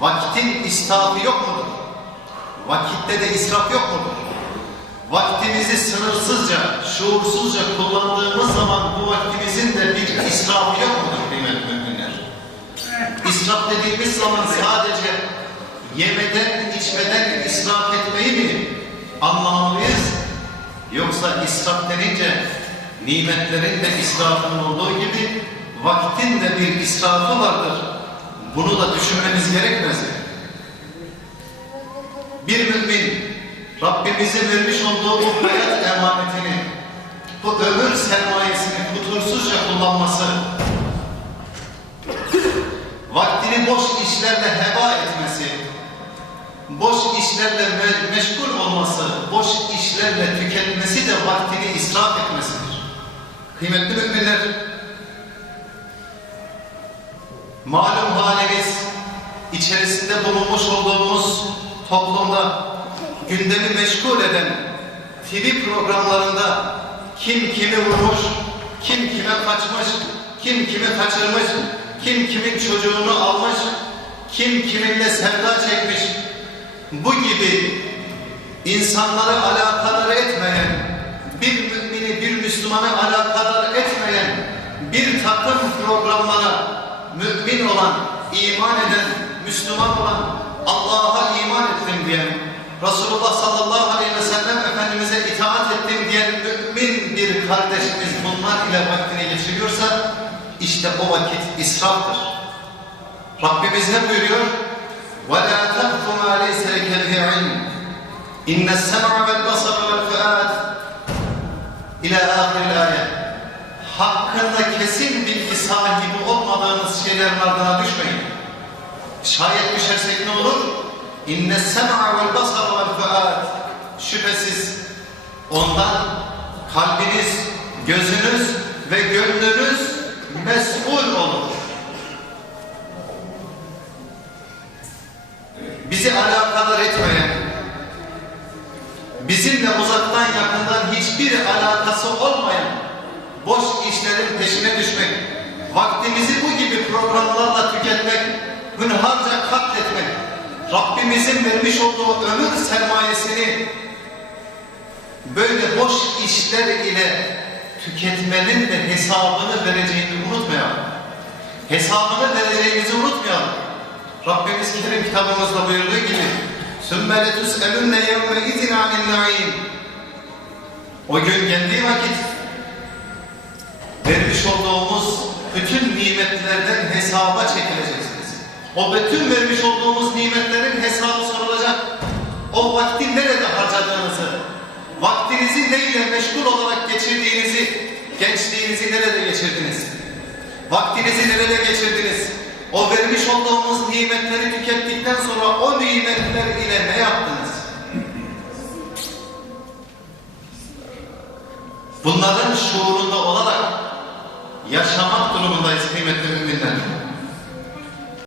Vakitin israfı yok mudur? Vakitte de israf yok mudur? Vaktimizi sınırsızca, şuursuzca kullandığımız zaman bu vaktimizin de bir israfı yok mudur kıymetli müminler? İsraf dediğimiz zaman sadece yemeden, içmeden israf etmeyi mi anlamalıyız? Yoksa israf denince nimetlerin de israfın olduğu gibi vaktin de bir israfı vardır. Bunu da düşünmeniz gerekmez mi? Bir mümin Rabbimizin vermiş olduğu bu hayat emanetini, bu ömür sermayesini kutursuzca kullanması, vaktini boş işlerle heba etmesi, boş işlerle me- meşgul olması, boş işlerle tüketmesi de vaktini israf etmesidir. Kıymetli müminler, malum haliniz içerisinde bulunmuş olduğumuz toplumda gündemi meşgul eden TV programlarında kim kimi vurmuş, kim kime kaçmış, kim kimi kaçırmış, kim kimin çocuğunu almış, kim kiminle sevda çekmiş, bu gibi insanları alakadar etmeyen, bir mümini, bir Müslümanı alakadar etmeyen bir takım programlara mümin olan, iman eden, Müslüman olan, Allah'a iman ettim diyen, Resulullah sallallahu aleyhi ve sellem Efendimiz'e itaat ettim diyen mümin bir kardeşimiz bunlar ile vaktini geçiriyorsa işte o vakit israftır. Rabbimiz ne buyuruyor? وَلَا تَقْفُ مَا لَيْسَ لَكَ بِهِ عِلْمٍ اِنَّ السَّمْعَ وَالْبَصَرَ وَالْفُؤَادِ İlâ ahir ayet. Hakkında kesin bilgi sahibi olmadığınız şeylerin ardına düşmeyin. Şayet düşersek ne olur? İnne sem'a vel basar vel fuad. Şüphesiz ondan kalbiniz, gözünüz ve gönlünüz mesul olur. Bizi alakadar etmeyen, bizimle uzaktan yakından hiçbir alakası olmayan boş işlerin peşine düşmek, vaktimizi bu gibi programlarla tüketmek, hünharca katletmek, Rabbimizin vermiş olduğu ömür sermayesini böyle boş işler ile tüketmenin de hesabını vereceğini unutmayalım. Hesabını vereceğimizi unutmayalım. Rabbimiz Kerim kitabımızda buyurduğu gibi ثُمَّ لَتُسْأَلُنَّ يَوْمَ اِذٍ عَنِ النَّعِيمِ O gün geldiği vakit vermiş olduğumuz bütün nimetlerden hesaba çekileceksiniz. O bütün vermiş olduğumuz nimetlerin hesabı sorulacak. O vakti nerede harcadığınızı, vaktinizi neyle meşgul olarak geçirdiğinizi, gençliğinizi nerede geçirdiniz? Vaktinizi nerede geçirdiniz? O vermiş olduğumuz nimetleri tükettikten sonra o nimetler ile ne yaptınız? Bunların şuurunda olarak yaşamak durumundayız kıymetli müminler.